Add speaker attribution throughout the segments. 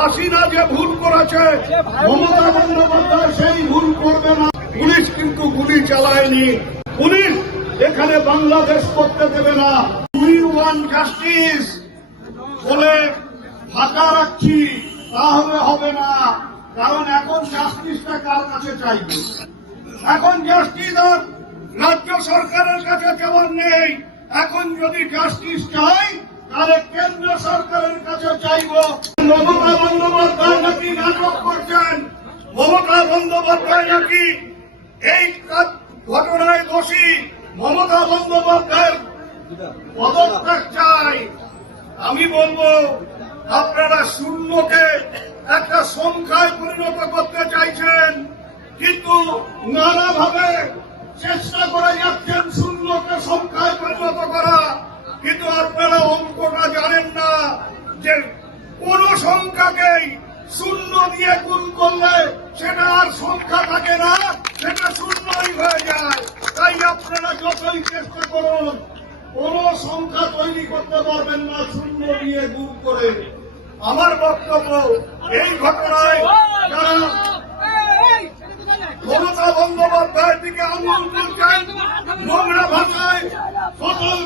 Speaker 1: হাসিনা যে ভুল করেছে মমতা বন্দ্যোপাধ্যায় সেই ভুল করবে না। পুলিশ কিন্তু গুলি চালায়নি। পুলিশ এখানে বাংলাদেশ করতে দেবে না। উই ওয়ান জাস্টিস বলে ফাঁকা রাখছি। তাহলে হবে না। কারণ এখন জাস্টিসটা কার কাছে চাইবে? এখন জাস্টিস আর রাজ্য সরকারের কাছে যাওয়ার নেই। এখন যদি জাস্টিস চাই তাহলে কেন্দ্র সরকারের কাছে চাইব। বন্দ্যোপাধ্যায় নাকি? এই ঘটনায় দোষী মমতা বন্দ্যোপাধ্যায়ের পদত্যাগ চাই। আমি বলব, আপনারা শূন্যকে একটা সংখ্যায় পরিণত করতে চাইছেন, কিন্তু নানাভাবে চেষ্টা করে যাচ্ছেন শূন্যকে সংখ্যায় পরিণত করা। কিন্তু আপনারা অঙ্কটা জানেন না যে কোন সংখ্যাকেই শূন্য দিয়ে গুণ করলে সেটা আর সংখ্যা থাকে না, সেটা শূন্যই হয়ে যায়। তাই আপনারা যতই চেষ্টা করুন, কোন সংখ্যা তৈরি করতে পারবেন না, শূন্য দিয়ে গুণ করে। আমার বক্তব্য এই ঘটনায় যারা মমতা বন্দ্যোপাধ্যায়ের দিকে তুলছেন নোংরা ভাষায় সোশ্যাল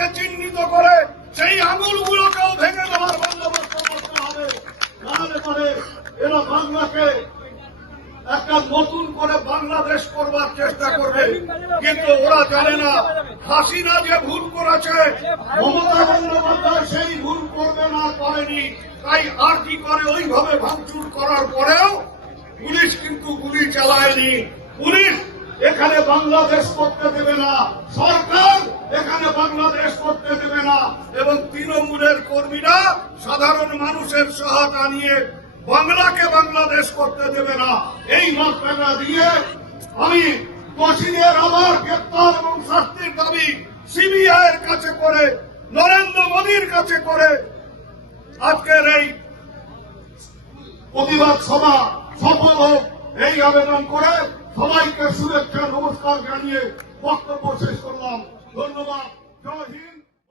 Speaker 1: আঙুলগুলোকে চিহ্নিত করে সেই আঙুলগুলোকেও ভেঙে দেওয়ার বন্দোবস্ত করতে হবে। নাহলে পরে এরা বাংলাকে একটা নতুন করে বাংলাদেশ করবার চেষ্টা করবে। কিন্তু ওরা জানে না হাসিনা যে ভুল করেছে, মমতা বন্দ্যোপাধ্যায় সেই ভুল করবে না, করেনি। তাই আর কি করে ওইভাবে ভাঙচুর করার পরেও পুলিশ কিন্তু গুলি চালায়নি। পুলিশ এখানে বাংলাদেশ করতে দেবে না। সরকার এখানে বাংলাদেশ করতে দেবে না। এবং তৃণমূলের কর্মীরা সাধারণ মানুষের সহায়তা নিয়ে বাংলাকে বাংলাদেশ করতে দেবে না। এই মাত্রাটা দিয়ে আমি দোষীদের আবার গ্রেপ্তার এবং শাস্তির দাবি সিবিআই এর কাছে করে, নরেন্দ্র মোদীর কাছে করে আজকের এই প্রতিবাদ সভা সফল হোক, এই আবেদন করে সবাইকে শুভেচ্ছা, নমস্কার জানিয়ে বক্তব্য শেষ করলাম। ধন্যবাদ জয় হিন্দ।